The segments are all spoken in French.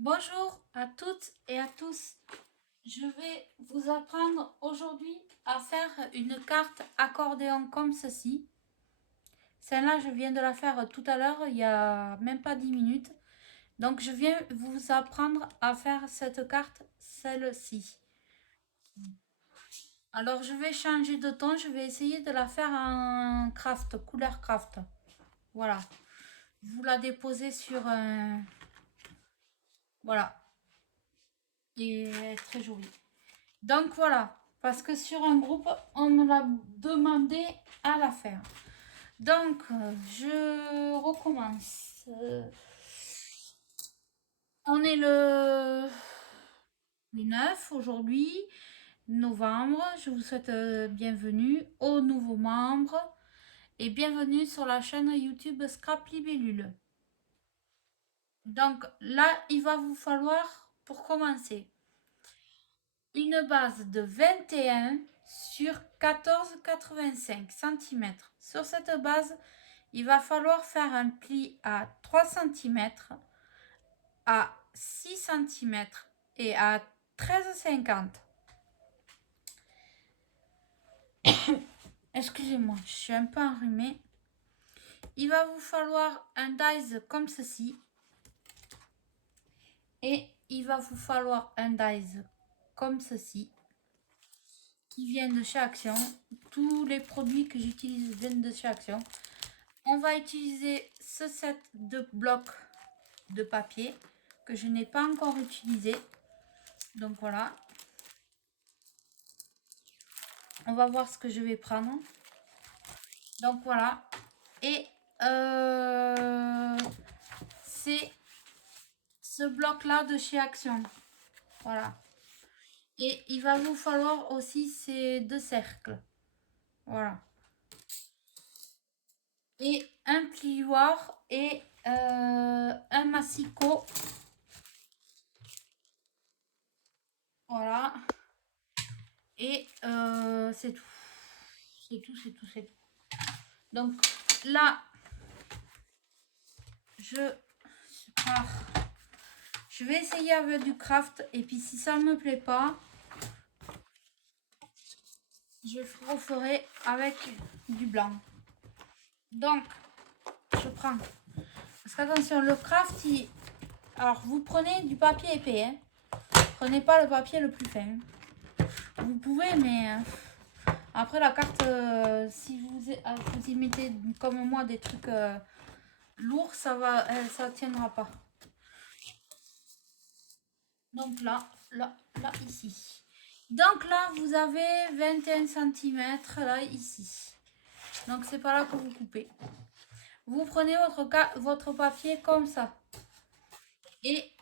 Bonjour à toutes et à tous. Je vais vous apprendre aujourd'hui à faire une carte accordéon comme ceci. Celle-là, je viens de la faire tout à l'heure, il y a même pas 10 minutes. Donc, je viens vous apprendre à faire cette carte, celle-ci. Alors, je vais changer de ton, je vais essayer de la faire en craft, couleur craft. Voilà. Vous la déposez sur un... Voilà. Et elle est très jolie. Donc voilà, parce que sur un groupe, on me l'a demandé à la faire. Donc, je recommence. On est le 9 aujourd'hui, novembre. Je vous souhaite bienvenue aux nouveaux membres et bienvenue sur la chaîne YouTube Scrap Libellule. Donc là, il va vous falloir, pour commencer, une base de 21 sur 14,85 cm. Sur cette base, il va falloir faire un pli à 3 cm, à 6 cm et à 13,50. Excusez-moi, je suis un peu enrhumée. Il va vous falloir un dies comme ceci. Et il va vous falloir un dies comme ceci, qui viennent de chez Action. Tous les produits que j'utilise viennent de chez Action. On va utiliser ce set de blocs de papier que je n'ai pas encore utilisé. Donc voilà. On va voir ce que je vais prendre. Donc voilà. Et c'est ce bloc là de chez Action. Voilà. Et il va vous falloir aussi ces deux cercles. Voilà. Et un plioir et un massicot. Voilà. Et c'est tout. C'est tout, c'est tout, c'est tout. Donc là, je pars. Je vais essayer avec du craft. Et puis si ça ne me plaît pas, je referai avec du blanc. Donc, je prends. Parce qu'attention, le craft, alors vous prenez du papier épais. Hein. Prenez pas le papier le plus fin. Vous pouvez, mais après la carte, si vous y mettez comme moi des trucs lourds, ça tiendra pas. Donc là, ici. Donc là, vous avez 21 cm là, ici. Donc c'est pas là que vous coupez. Vous prenez votre papier comme ça. Et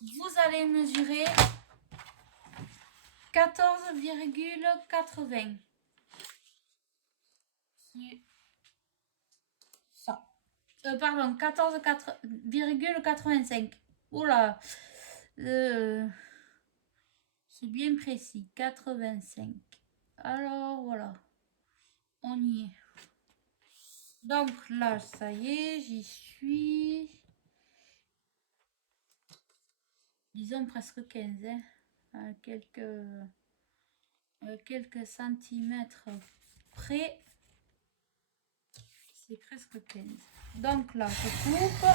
vous allez mesurer 14,80. Ça. Pardon, 14,85. Oula. C'est bien précis. 85. Alors voilà. On y est. Donc là, ça y est, j'y suis. Disons presque 15. Hein, à quelques centimètres près. C'est presque 15. Donc là, je coupe.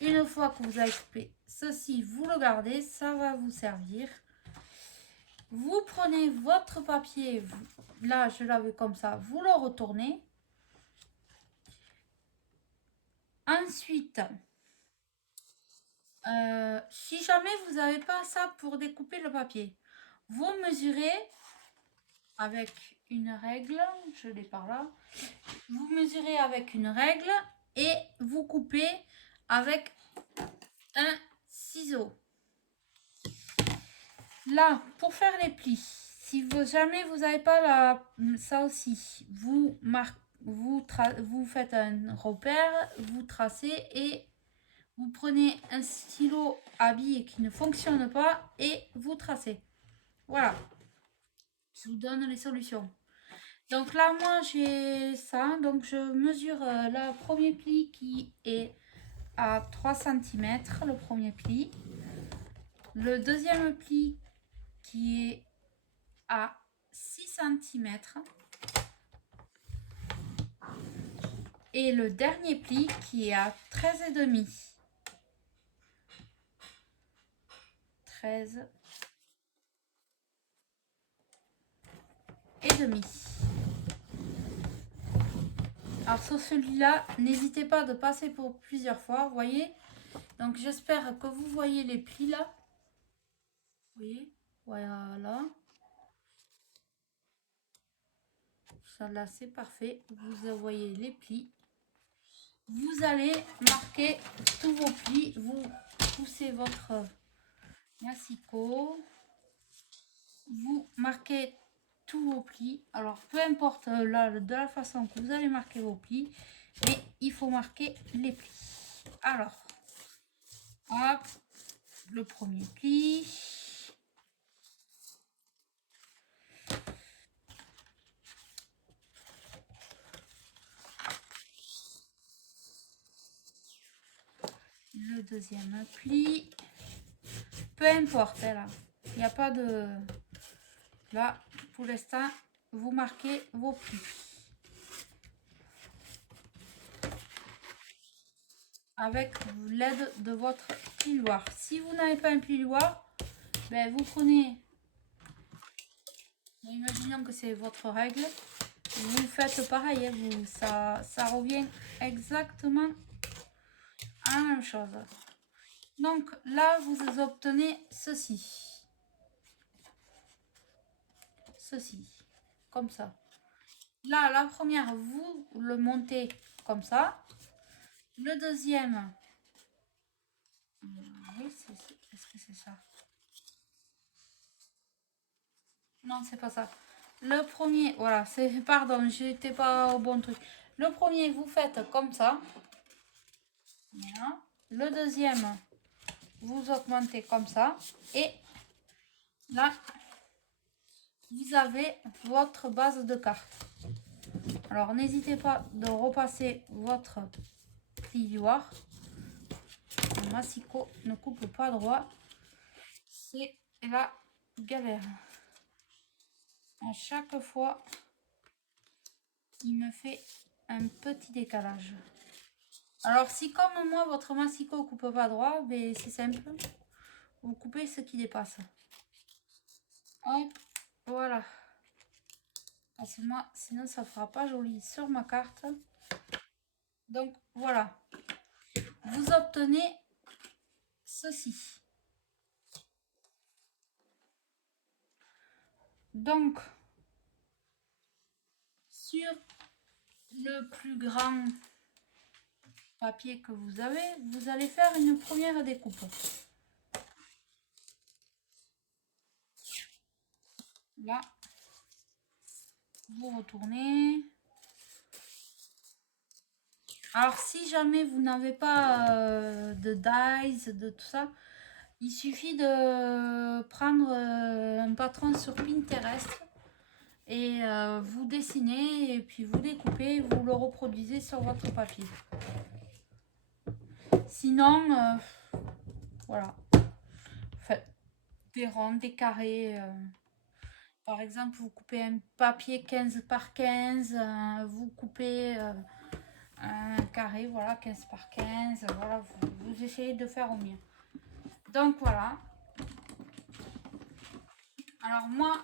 Une fois que vous avez coupé ceci, vous le gardez, ça va vous servir. Vous prenez votre papier, là je l'avais comme ça, vous le retournez. Ensuite, si jamais vous n'avez pas ça pour découper le papier, vous mesurez avec une règle, je l'ai par là, vous mesurez avec une règle et vous coupez avec un ciseau. Là, pour faire les plis, si jamais vous n'avez pas ça aussi, vous faites un repère, vous tracez et vous prenez un stylo à billes qui ne fonctionne pas et vous tracez. Voilà. Je vous donne les solutions. Donc là, moi, j'ai ça. Donc, je mesure le premier pli qui est à 3 cm, le premier pli. Le deuxième pli qui est à 6 cm. Et le dernier pli qui est à 13,5. 13 et demi. Alors sur celui-là, n'hésitez pas de passer pour plusieurs fois, vous voyez. Donc j'espère que vous voyez les plis là. Vous voyez, voilà. Ça là c'est parfait. Vous voyez les plis. Vous allez marquer tous vos plis. Vous poussez votre massicot. Vous marquez tous vos plis. Alors peu importe là de la façon que vous allez marquer vos plis, mais il faut marquer les plis. Alors, hop, le premier pli. Le deuxième pli. Peu importe, là. Il n'y a pas de... Là, pour l'instant, vous marquez vos plis. Avec l'aide de votre plioir. Si vous n'avez pas un plioir, ben vous prenez... Imaginons que c'est votre règle. Vous faites pareil. Hein, ça revient exactement à la même chose. Donc là, vous obtenez ceci. Ceci. Comme ça. Là, la première, vous le montez comme ça. Le deuxième, oui, est-ce que c'est ça? Non, c'est pas ça. Le premier, voilà, c'est, pardon, j'étais pas au bon truc. Le premier, vous faites comme ça. Voilà. Le deuxième, vous augmentez comme ça. Et là, vous avez votre base de carte. Alors, n'hésitez pas de repasser votre plioir. Le massicot ne coupe pas droit. C'est la galère. À chaque fois, il me fait un petit décalage. Alors, si comme moi, votre massicot ne coupe pas droit, ben, c'est simple. Vous coupez ce qui dépasse. Hop, voilà. Parce que moi, sinon, ça ne fera pas joli sur ma carte. Donc, voilà. Vous obtenez ceci. Donc, sur le plus grand papier que vous avez, vous allez faire une première découpe. Là, vous retournez. Alors, si jamais vous n'avez pas de dies, de tout ça, il suffit de prendre un patron sur Pinterest et vous dessinez et puis vous découpez, vous le reproduisez sur votre papier. Sinon, voilà, faites des ronds, des carrés. Par exemple, vous coupez un papier 15 par 15, vous coupez un carré, voilà, 15 par 15, voilà, vous essayez de faire au mieux. Donc voilà. Alors moi,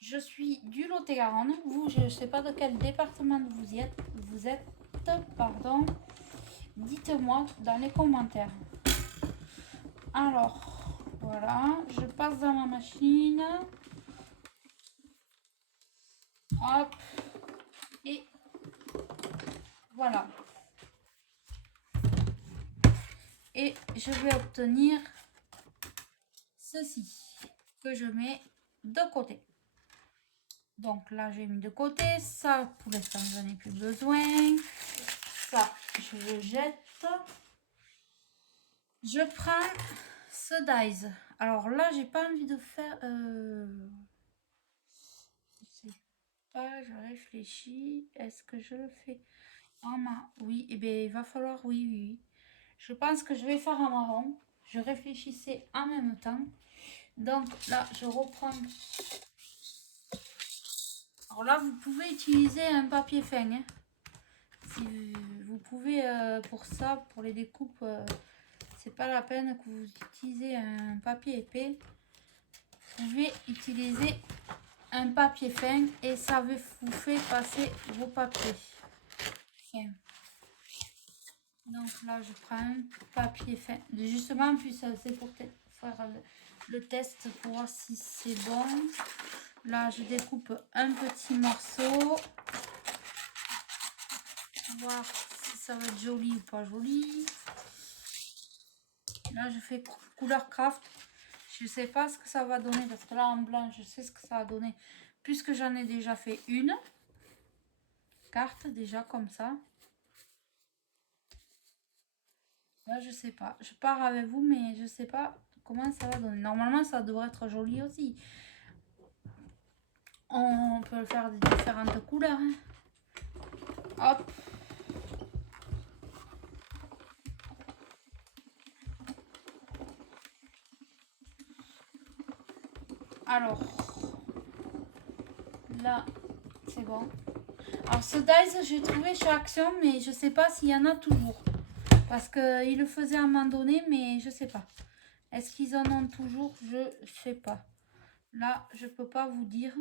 je suis du Lot-et-Garonne. Vous, je ne sais pas de quel département vous êtes, pardon. Dites-moi dans les commentaires. Alors, voilà, je passe dans ma machine. Hop. Et voilà. Et je vais obtenir ceci que je mets de côté. Donc là, j'ai mis de côté. Ça, pour l'instant, je n'en ai plus besoin. Ça, je le jette. Je prends ce dies. Alors là, j'ai pas envie de faire... Je sais pas, je réfléchis. Est-ce que je le fais Oui, et bien il va falloir, oui, oui, oui. Je pense que je vais faire un marron. Je réfléchissais en même temps. Donc là, je reprends. Alors là, vous pouvez utiliser un papier fin, hein. Si vous pouvez, pour ça, pour les découpes, c'est pas la peine que vous utilisez un papier épais. Vous pouvez utiliser un papier fin et ça vous fait passer vos papiers. Fin. Donc là, je prends un papier fin. Justement, puis ça, c'est pour faire le test pour voir si c'est bon. Là, je découpe un petit morceau. Voir si ça va être joli ou pas joli. Là, je fais couleur craft. Je sais pas ce que ça va donner parce que là, en blanc, je sais ce que ça va donner. Puisque j'en ai déjà fait une carte, déjà comme ça. Là, je sais pas. Je pars avec vous, mais je sais pas comment ça va donner. Normalement, ça devrait être joli aussi. On peut le faire de différentes couleurs, hein. Hop. Alors, là, c'est bon. Alors, ce dice, j'ai trouvé chez Action, mais je sais pas s'il y en a toujours. Parce qu'ils le faisaient à un moment donné, mais je sais pas. Est-ce qu'ils en ont toujours? Je sais pas. Là, je peux pas vous dire.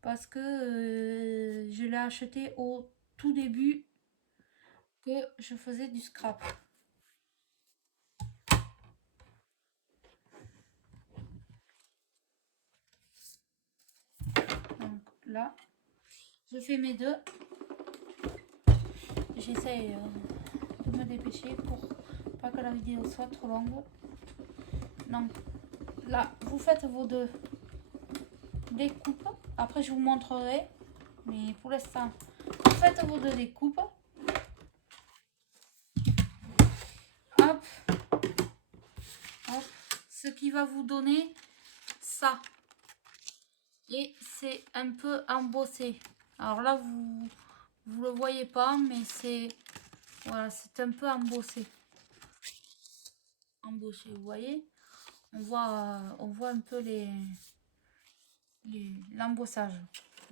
Parce que je l'ai acheté au tout début que je faisais du scrap. Donc là, je fais mes deux. J'essaie de me dépêcher pour pas que la vidéo soit trop longue. Donc là, vous faites vos deux découpes. Après, je vous montrerai. Mais pour l'instant, vous faites vos deux découpes. Hop. Hop. Ce qui va vous donner ça. Et c'est un peu embossé. Alors là, vous le voyez pas, mais c'est voilà, c'est un peu embossé. Embossé, vous voyez. On voit un peu l'embossage.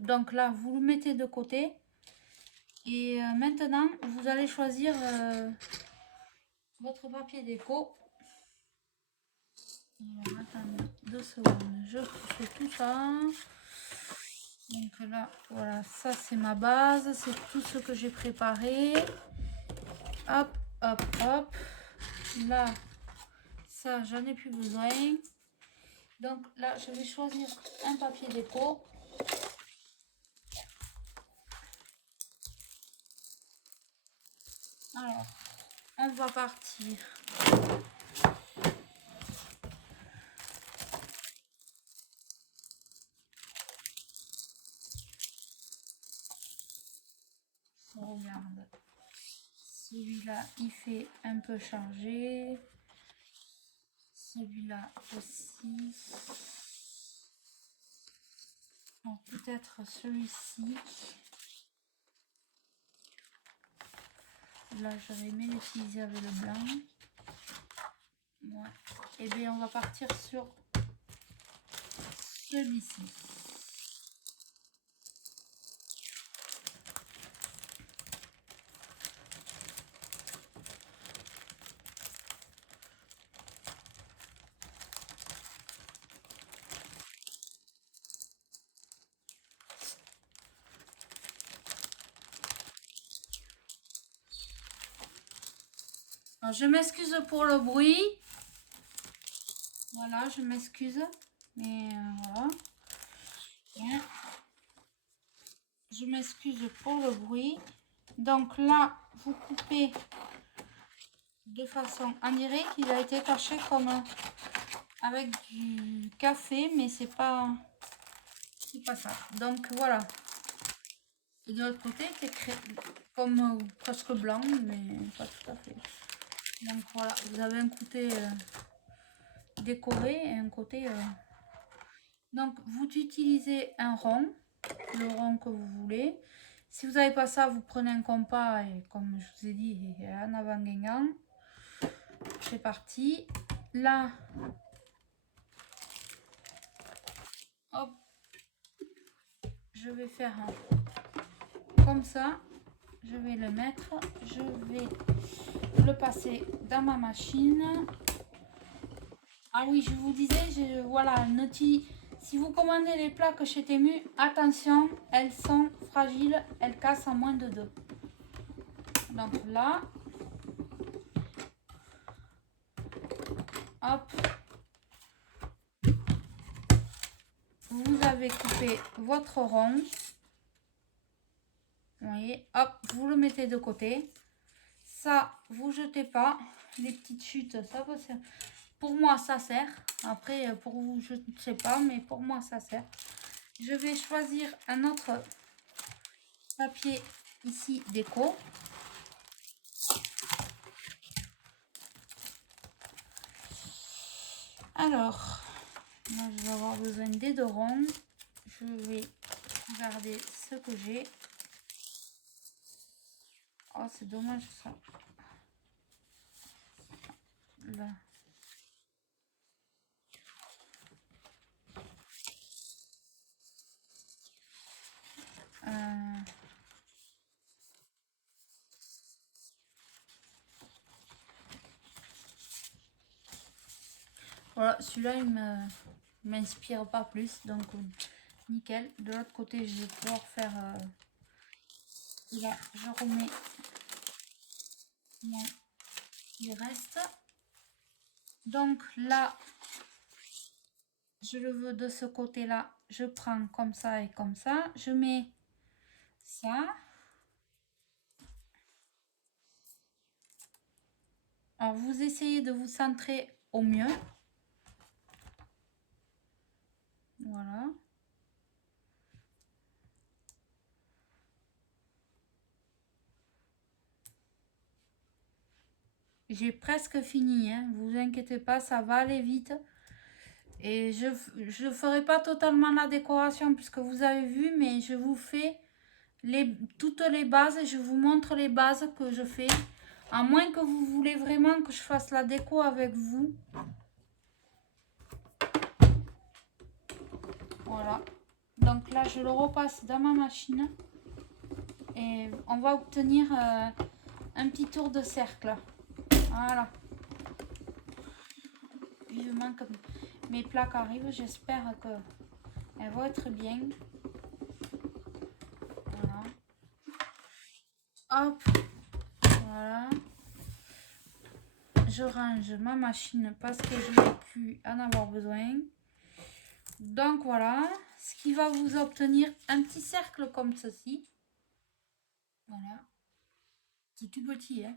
Donc là, vous le mettez de côté. Et maintenant, vous allez choisir votre papier déco. Alors, attendez 2 secondes. Je fais tout ça. Donc là, voilà, ça c'est ma base. C'est tout ce que j'ai préparé. Hop, hop, hop. Là, ça, j'en ai plus besoin. Donc là, je vais choisir un papier déco. Alors, on va partir. On regarde. Celui-là, il fait un peu chargé. Celui-là aussi. Donc peut-être celui-ci. Là, j'avais aimé l'utiliser avec le blanc. Ouais. Et bien, on va partir sur celui-ci. Alors, je m'excuse pour le bruit. Voilà, je m'excuse. Mais voilà. Bien. Je m'excuse pour le bruit. Donc là, vous coupez de façon... On dirait qu'il a été caché comme avec du café, mais c'est pas ça. Donc voilà. Et de l'autre côté, c'est comme presque blanc, mais pas tout à fait. Donc voilà, vous avez un côté décoré et un côté... Donc vous utilisez un rond, le rond que vous voulez. Si vous n'avez pas ça, vous prenez un compas et comme je vous ai dit, en avant Guingamp. C'est parti. Là, hop, je vais faire comme ça. Je vais le mettre. Je vais le passer dans ma machine. Ah oui, je vous disais, voilà, si vous commandez les plaques chez Temu, attention, elles sont fragiles, elles cassent en moins de 2. Donc là, hop, vous avez coupé votre rond. Vous voyez, hop, vous le mettez de côté. Ça, vous jetez pas. Les petites chutes, ça vous sert. Pour moi, ça sert. Après, pour vous, je ne sais pas, mais pour moi, ça sert. Je vais choisir un autre papier ici déco. Alors, moi, je vais avoir besoin des 2 ronds. Je vais regarder ce que j'ai. Oh, c'est dommage ça. Là. Voilà, celui-là, il m'inspire pas plus, donc nickel. De l'autre côté, je vais pouvoir faire... là, je remets il reste. Donc là, je le veux de ce côté-là. Je prends comme ça et comme ça. Je mets ça. Alors, vous essayez de vous centrer au mieux. Voilà. J'ai presque fini, hein. Vous inquiétez pas, ça va aller vite. Et je ne ferai pas totalement la décoration puisque vous avez vu, mais je vous fais toutes les bases et je vous montre les bases que je fais. À moins que vous voulez vraiment que je fasse la déco avec vous. Voilà. Donc là, je le repasse dans ma machine. Et on va obtenir un petit tour de cercle. Voilà. Vivement que mes plaques arrivent. J'espère qu'elles vont être bien. Voilà. Hop. Voilà. Je range ma machine parce que je n'ai pu en avoir besoin. Donc voilà, ce qui va vous obtenir un petit cercle comme ceci. Voilà. C'est tout petit, hein.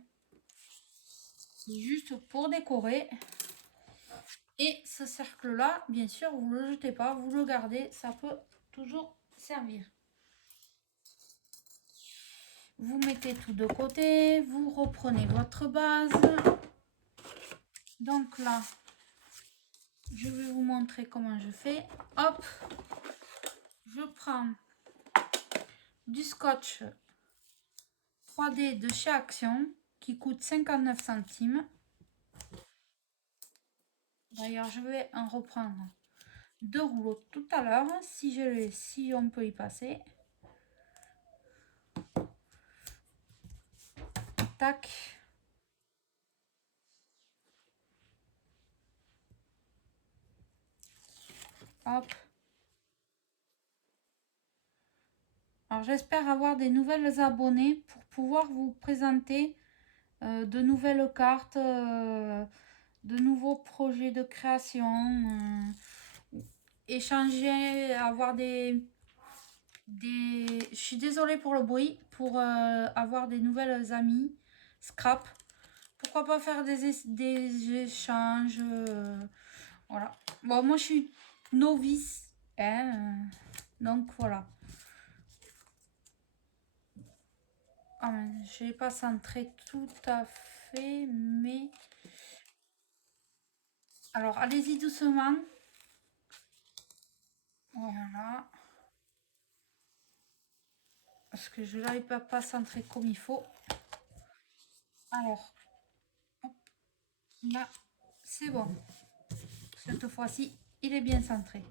C'est juste pour décorer. Et ce cercle-là, bien sûr, vous ne le jetez pas, vous le gardez. Ça peut toujours servir. Vous mettez tout de côté. Vous reprenez votre base. Donc là, je vais vous montrer comment je fais. Hop, je prends du scotch 3D de chez Action qui coûte 59 centimes. D'ailleurs, je vais en reprendre 2 rouleaux tout à l'heure si on peut y passer. Tac. Hop. Alors j'espère avoir des nouvelles abonnées pour pouvoir vous présenter de nouvelles cartes, de nouveaux projets de création, échanger, avoir je suis désolée pour le bruit, pour avoir des nouvelles amies, scrap. Pourquoi pas faire des échanges, voilà. Bon, moi je suis novice, hein, donc voilà. Ah, je n'ai pas centré tout à fait, mais... Alors, allez-y doucement. Voilà. parce que je n'arrive pas centrer comme il faut. Alors, hop, là, c'est bon. Cette fois-ci, il est bien centré.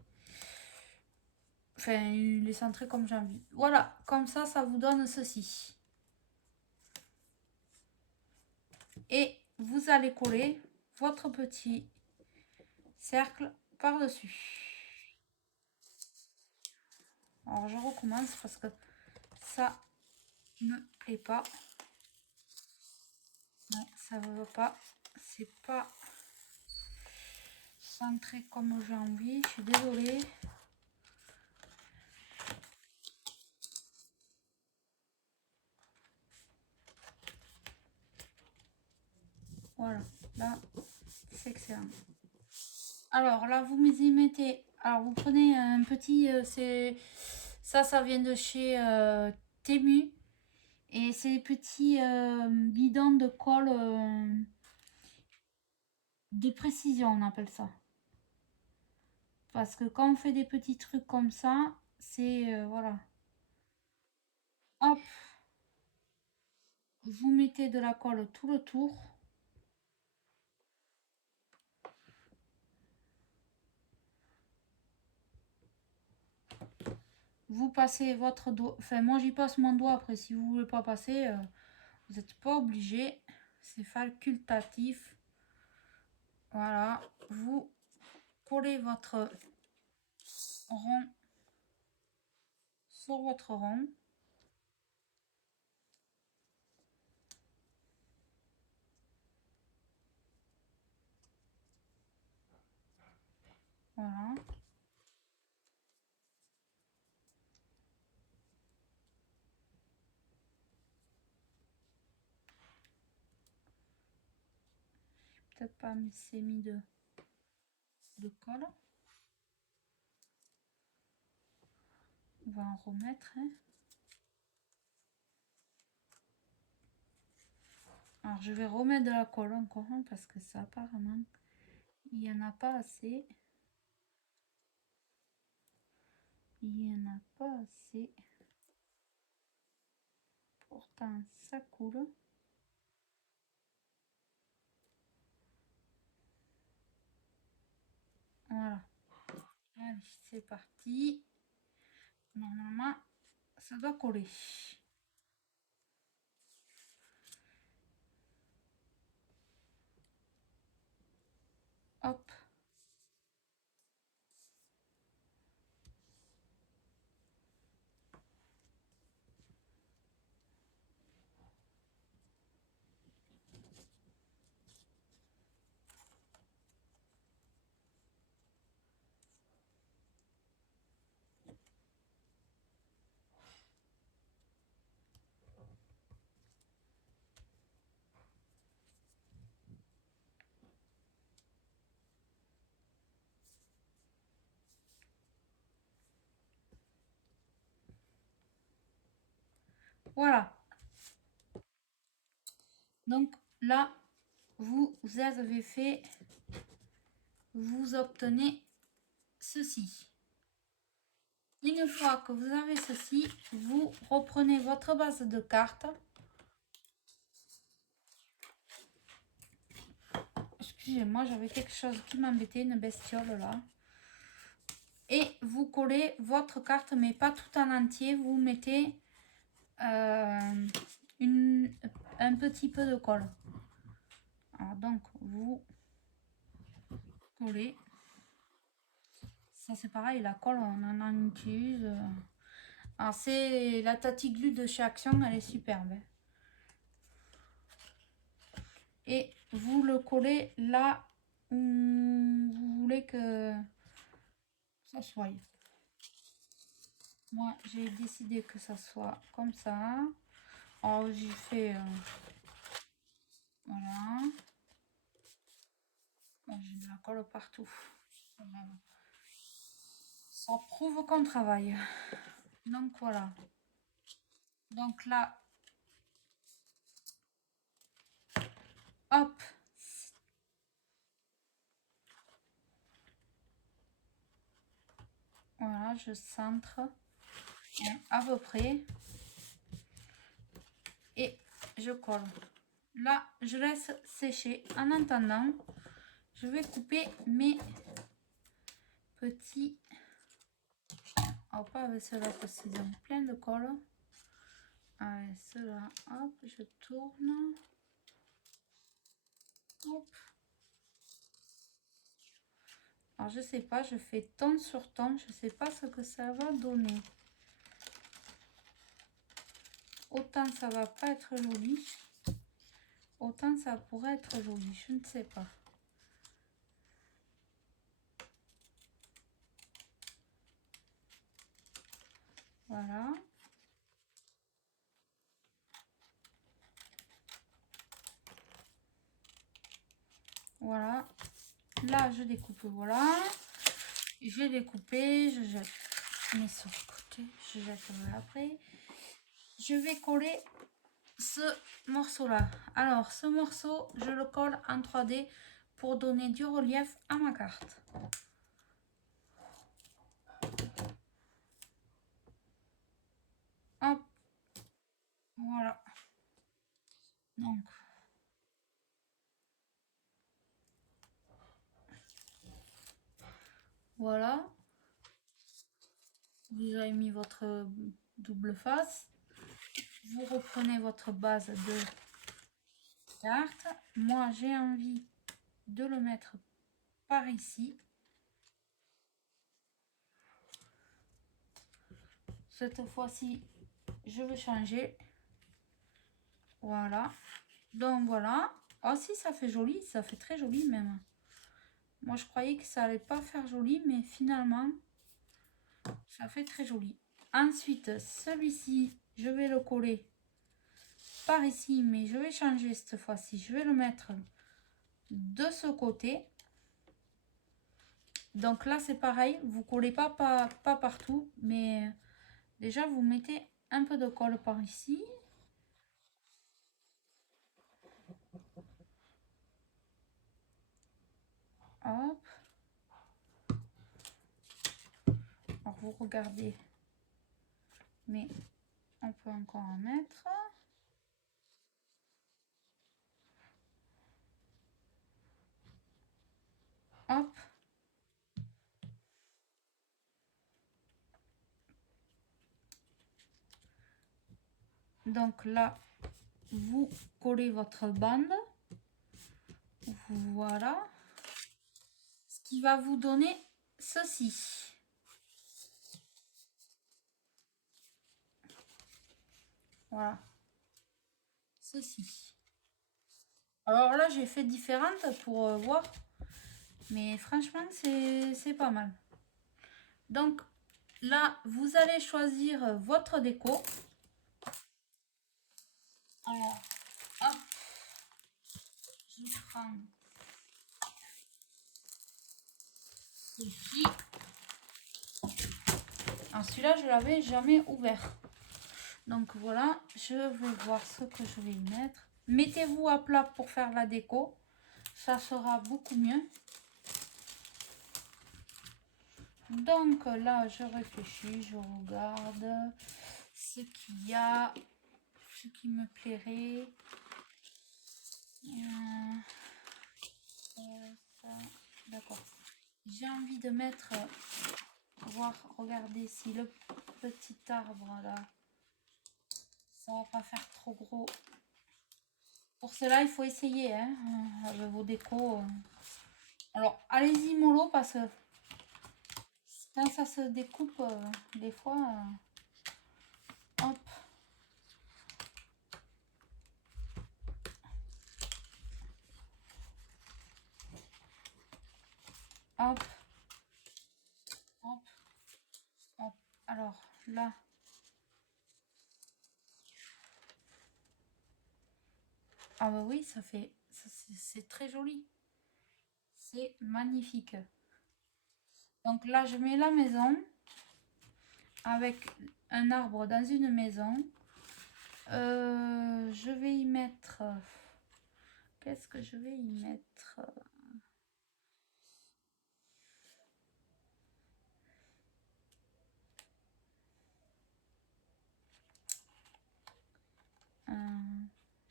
Enfin, il est centré comme j'ai envie. Voilà, comme ça vous donne ceci. Et vous allez coller votre petit cercle par-dessus. Alors, je recommence parce que ça ne plaît pas. Non, ça ne va pas. C'est pas centré comme j'ai envie. Je suis désolée. Voilà, là, c'est excellent. Alors là, vous y mettez. Alors, vous prenez un petit. Ça vient de chez Temu. Et c'est des petits bidons de colle de précision, on appelle ça. Parce que quand on fait des petits trucs comme ça, c'est voilà. Hop, vous mettez de la colle tout le tour. Vous passez votre doigt, enfin moi j'y passe mon doigt, après si vous voulez pas passer, vous n'êtes pas obligé, c'est facultatif. Voilà, vous collez votre rond sur votre rond. Voilà. Peut-être pas assez mis de colle. On va en remettre. Hein. Alors je vais remettre de la colle encore hein, parce que ça apparemment il n'y en a pas assez. Il n'y en a pas assez. Pourtant ça coule. Voilà. Allez, c'est parti. Normalement, ça doit coller. Hop. Voilà. Donc là, vous avez fait, vous obtenez ceci. Une fois que vous avez ceci, vous reprenez votre base de cartes. Excusez-moi, j'avais quelque chose qui m'embêtait, une bestiole là. Et vous collez votre carte, mais pas tout en entier. Vous mettez un petit peu de colle. Alors donc, vous collez. Ça c'est pareil, la colle, on en utilise. Alors c'est la Tati Glue de chez Action, elle est superbe. Et vous le collez là où vous voulez que ça soit. Moi j'ai décidé que ça soit comme ça. Alors j'ai fait voilà. J'ai de la colle partout. Ça prouve qu'on travaille. Donc voilà. Donc là, hop. Voilà, je centre à peu près. et je colle. Là, je laisse sécher. En attendant, je vais couper mes petits... Alors, pas avec ceux-là parce qu'ils ont plein de colle. Avec ceux-là, hop, je tourne. Hop. Alors, je sais pas, je fais ton sur ton. Je sais pas ce que ça va donner. Autant ça va pas être joli, autant ça pourrait être joli, je ne sais pas. Voilà. Voilà. Là, je découpe, voilà. J'ai découpé, je jette mes sur le côté, je jette après. Je vais coller ce morceau-là. Alors, ce morceau, je le colle en 3D pour donner du relief à ma carte. Hop. Voilà. Donc, voilà. Vous avez mis votre double face. Vous reprenez votre base de carte. Moi, j'ai envie de le mettre par ici. Cette fois-ci, je vais changer. Voilà. Donc, voilà. Oh, si, ça fait joli. Ça fait très joli, même. Moi, je croyais que ça allait pas faire joli, mais finalement, ça fait très joli. Ensuite, celui-ci, je vais le coller par ici, mais je vais changer cette fois-ci. Je vais le mettre de ce côté. Donc là, c'est pareil. Vous collez pas partout, mais déjà, vous mettez un peu de colle par ici. Hop. Alors, vous regardez. Mais on peut encore en mettre. Hop. Donc là, vous collez votre bande. Voilà. Ce qui va vous donner ceci. Voilà. Ceci. Alors là, j'ai fait différente pour voir. Mais franchement, c'est pas mal. Donc là, vous allez choisir votre déco. Alors, hop. Je prends ceci. Alors celui-là, je l'avais jamais ouvert. Donc voilà, je vais voir ce que je vais y mettre. Mettez-vous à plat pour faire la déco. Ça sera beaucoup mieux. Donc là, je réfléchis, je regarde ce qu'il y a, ce qui me plairait. D'accord. J'ai envie de mettre, regarder si le petit arbre là, ça va pas faire trop gros. Pour cela, il faut essayer hein, avec vos décos. Alors, allez-y mollo parce que quand ça se découpe, des fois, hop. Hop. Hop. Hop. Alors, là. Ah bah oui, ça fait... C'est très joli. C'est magnifique. Donc là, je mets la maison avec un arbre dans une maison. Je vais y mettre... Qu'est-ce que je vais y mettre?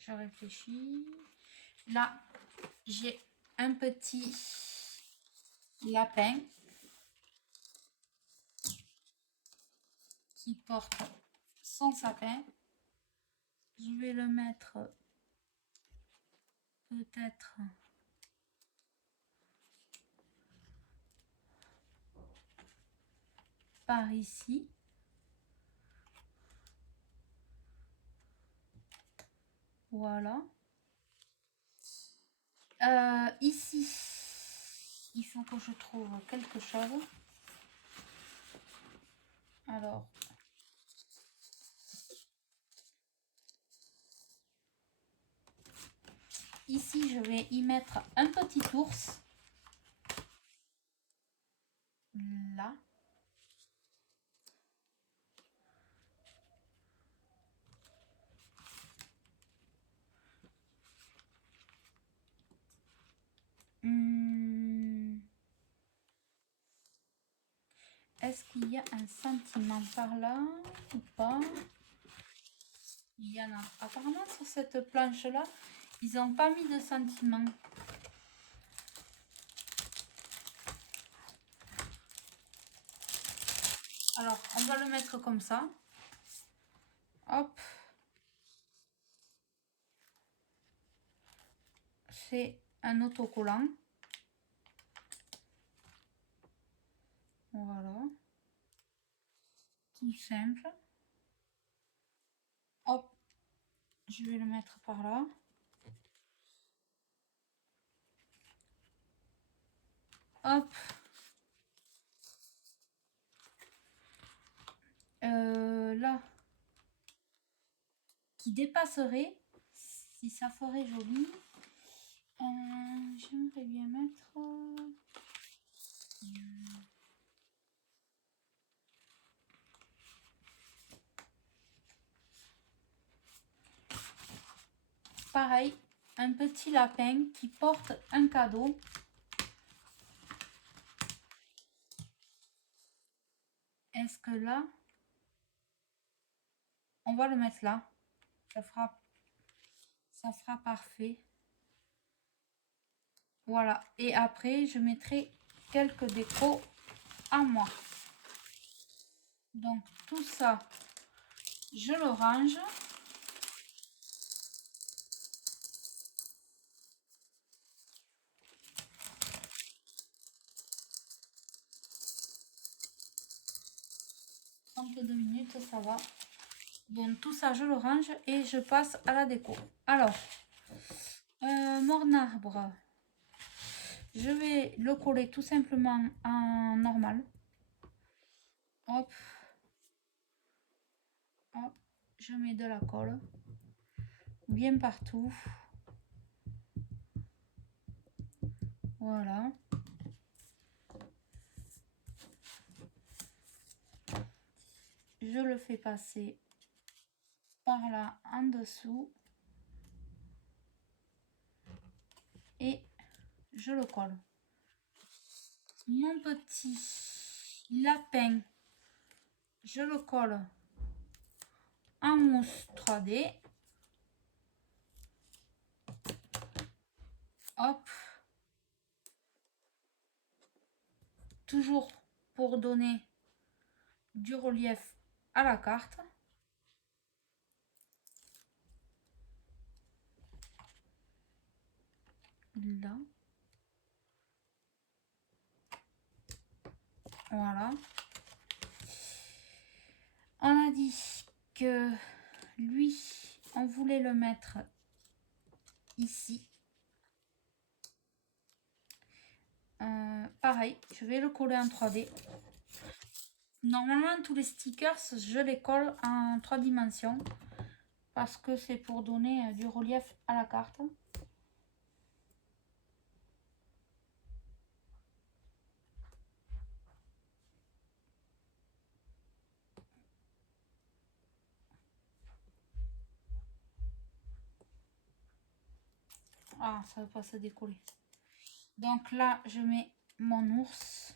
Je réfléchis. Là, j'ai un petit lapin qui porte son sapin. Je vais le mettre peut-être par ici. Voilà. Ici, il faut que je trouve quelque chose. Alors, ici, je vais y mettre un petit ours. Là. Est-ce qu'il y a un sentiment par là ou pas? Il y en a. Apparemment, sur cette planche-là, ils n'ont pas mis de sentiment. Alors, on va le mettre comme ça. Hop. C'est un autocollant. Voilà. Tout simple. Hop. Je vais le mettre par là. Hop. Là. Qui dépasserait. Si ça ferait joli. J'aimerais bien mettre... pareil, un petit lapin qui porte un cadeau. Est-ce que là, on va le mettre là. Ça fera parfait. Voilà. Et après, je mettrai quelques décos à moi. Donc, tout ça, je le range. Deux minutes, ça va. Donc, tout ça, je le range et je passe à la déco. Alors, mon arbre, je vais le coller tout simplement en normal. Hop. Hop. Je mets de la colle bien partout. Voilà. Je le fais passer par là en dessous et je le colle. Mon petit lapin, je le colle en mousse 3D. Hop. Toujours pour donner du relief à la carte. Là. Voilà. On a dit que lui, on voulait le mettre ici. Pareil, je vais le coller en 3D. Normalement, tous les stickers, je les colle en 3 dimensions parce que c'est pour donner du relief à la carte. Ah, ça ne veut pas se décoller. Donc là, je mets mon ours.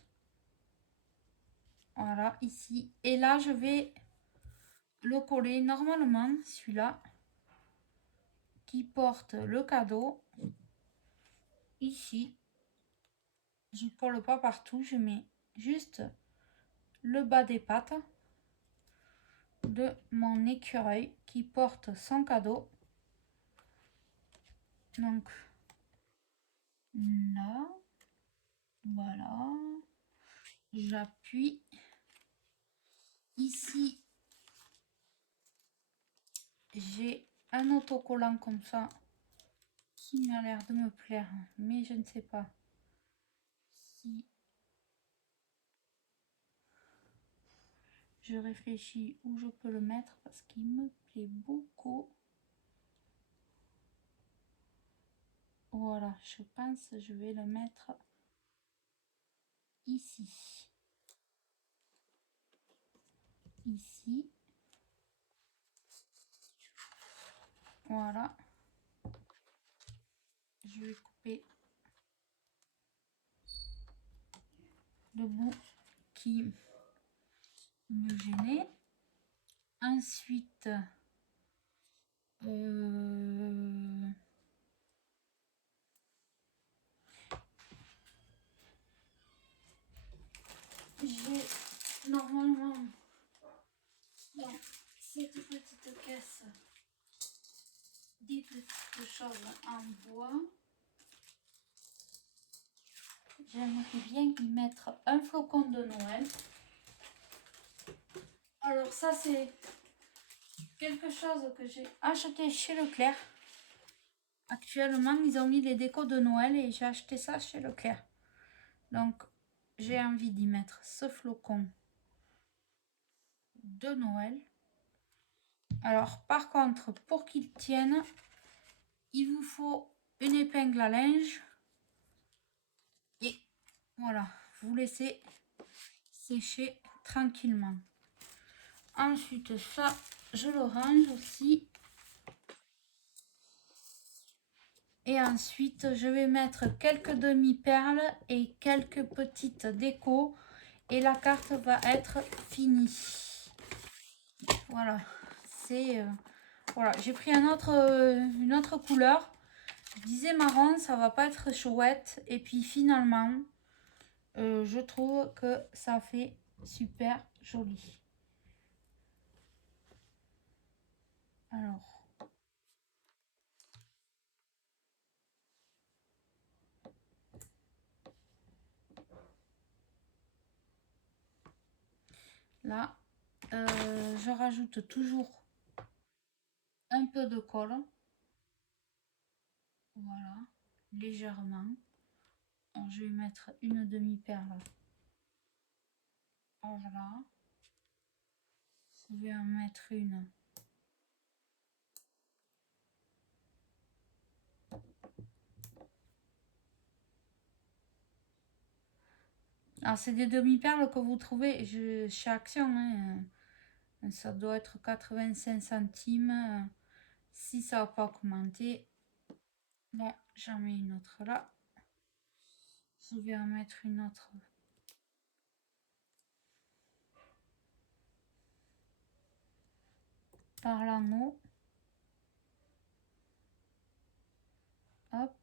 Voilà, ici. Et là, je vais le coller normalement, celui-là. qui porte le cadeau. Ici, je ne colle pas partout, je mets juste le bas des pattes de mon écureuil qui porte son cadeau. Donc là, voilà, j'appuie. Ici, j'ai un autocollant comme ça qui m'a l'air de me plaire, mais je ne sais pas si je réfléchis où je peux le mettre parce qu'il me plaît beaucoup. Voilà, je pense que je vais le mettre ici. Ici. Voilà. Je vais couper le bout qui me gênait. Ensuite, j'ai normalement dans cette petite caisse des petites choses en bois. J'aimerais bien y mettre un flocon de Noël. Alors ça c'est quelque chose que j'ai acheté chez Leclerc. Actuellement ils ont mis les décos de Noël et j'ai acheté ça chez Leclerc. Donc j'ai envie d'y mettre ce flocon de Noël. Alors par contre pour qu'il tienne, il vous faut une épingle à linge. Et voilà, vous laissez sécher tranquillement. Ensuite ça je le range aussi. Et ensuite, je vais mettre quelques demi-perles et quelques petites décos. Et la carte va être finie. Voilà. C'est voilà. J'ai pris une autre couleur. Je disais marron, ça va pas être chouette. Et puis finalement, je trouve que ça fait super joli. Alors. Là, je rajoute toujours un peu de colle. Voilà, légèrement. Alors, je vais mettre une demi-perle. Voilà. Je vais en mettre une. Alors, c'est des demi-perles que vous trouvez chez Action. Hein. Ça doit être 85 centimes. Si ça n'a pas augmenté. Là, j'en mets une autre là. Je vais en mettre une autre. Par là en haut. Hop.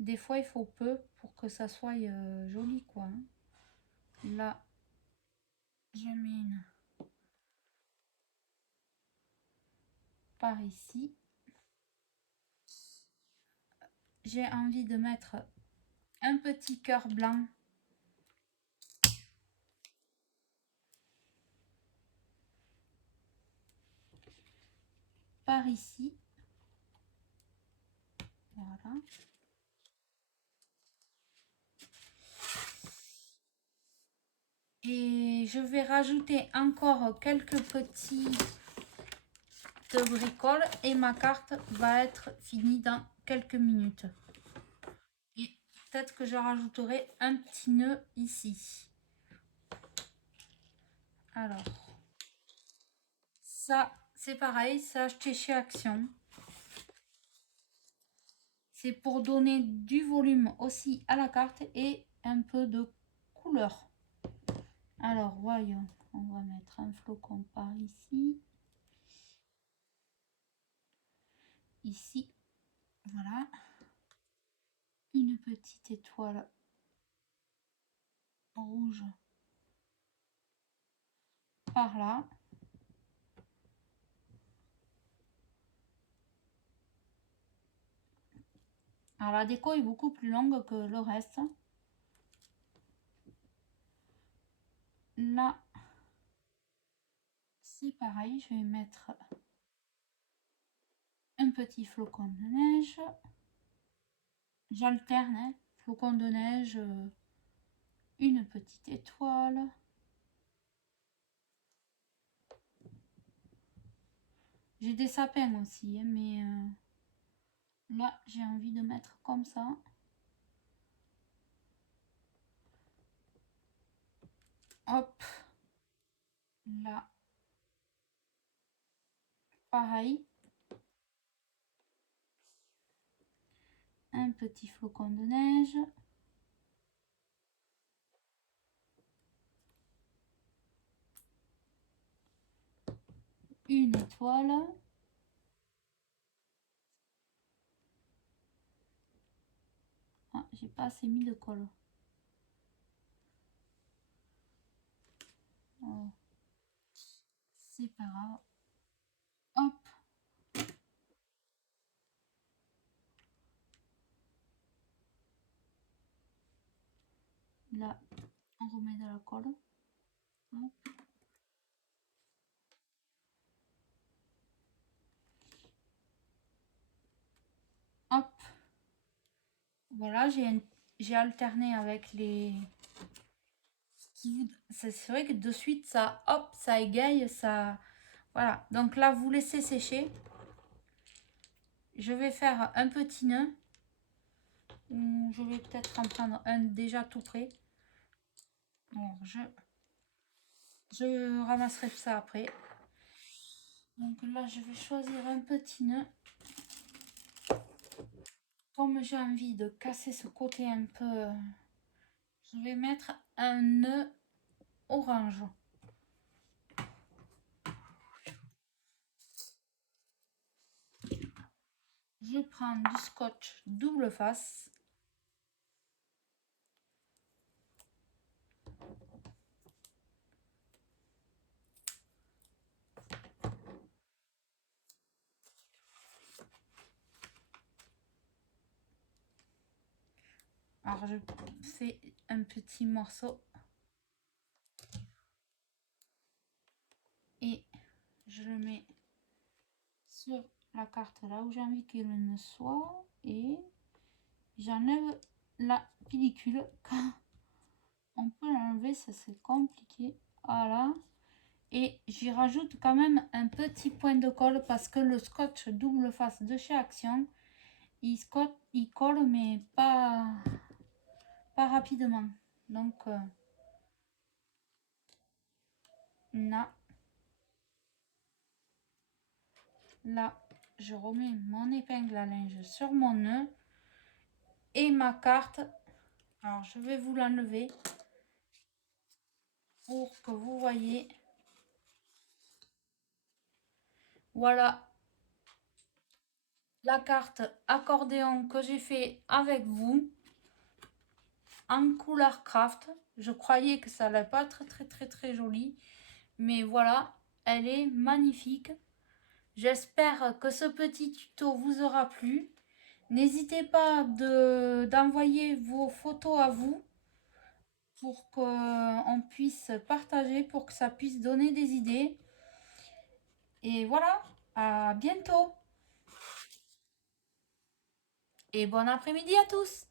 Des fois, il faut peu pour que ça soit joli, quoi. Hein. Là, j'en mets une par ici. J'ai envie de mettre un petit cœur blanc. Par ici. Voilà. Et je vais rajouter encore quelques petits de bricoles et ma carte va être finie dans quelques minutes. Et peut-être que je rajouterai un petit nœud ici. Alors, ça c'est pareil, c'est acheté chez Action. C'est pour donner du volume aussi à la carte et un peu de couleur. Alors, voyons, on va mettre un flocon par ici. ici, voilà, une petite étoile rouge par là. Alors la déco est beaucoup plus longue que le reste. Là, c'est pareil, je vais mettre un petit flocon de neige. J'alterne, hein, flocon de neige, une petite étoile. J'ai des sapins aussi, hein, mais là, j'ai envie de mettre comme ça. Hop. Là. Pareil. Un petit flocon de neige. Une étoile. Ah, j'ai pas assez mis de colle. Oh. C'est pas grave. Hop. Là, on remet de la colle. Hop. Hop. Voilà, j'ai alterné avec les... C'est vrai que de suite, ça, hop, ça égaye, ça... Voilà, donc là, vous laissez sécher. Je vais faire un petit nœud. Je vais peut-être en prendre un déjà tout prêt. Alors, je ramasserai ça après. Donc là, je vais choisir un petit nœud. Comme j'ai envie de casser ce côté un peu, je vais mettre un nœud orange. Je prends du scotch double face. Alors je fais un petit morceau et je le mets sur la carte là où j'ai envie qu'il ne soit et j'enlève la pellicule. On peut l'enlever, ça c'est compliqué. Voilà. Et j'y rajoute quand même un petit point de colle parce que le scotch double face de chez Action, il colle mais pas rapidement. Donc là, je remets mon épingle à linge sur mon nœud et ma carte. Alors je vais vous l'enlever pour que vous voyez. Voilà la carte accordéon que j'ai fait avec vous en couleur craft. Je croyais que ça allait pas être très joli, mais voilà, elle est magnifique. J'espère que ce petit tuto vous aura plu. N'hésitez pas d'envoyer vos photos à vous pour qu'on puisse partager, pour que ça puisse donner des idées. Et voilà, à bientôt. Et bon après-midi à tous.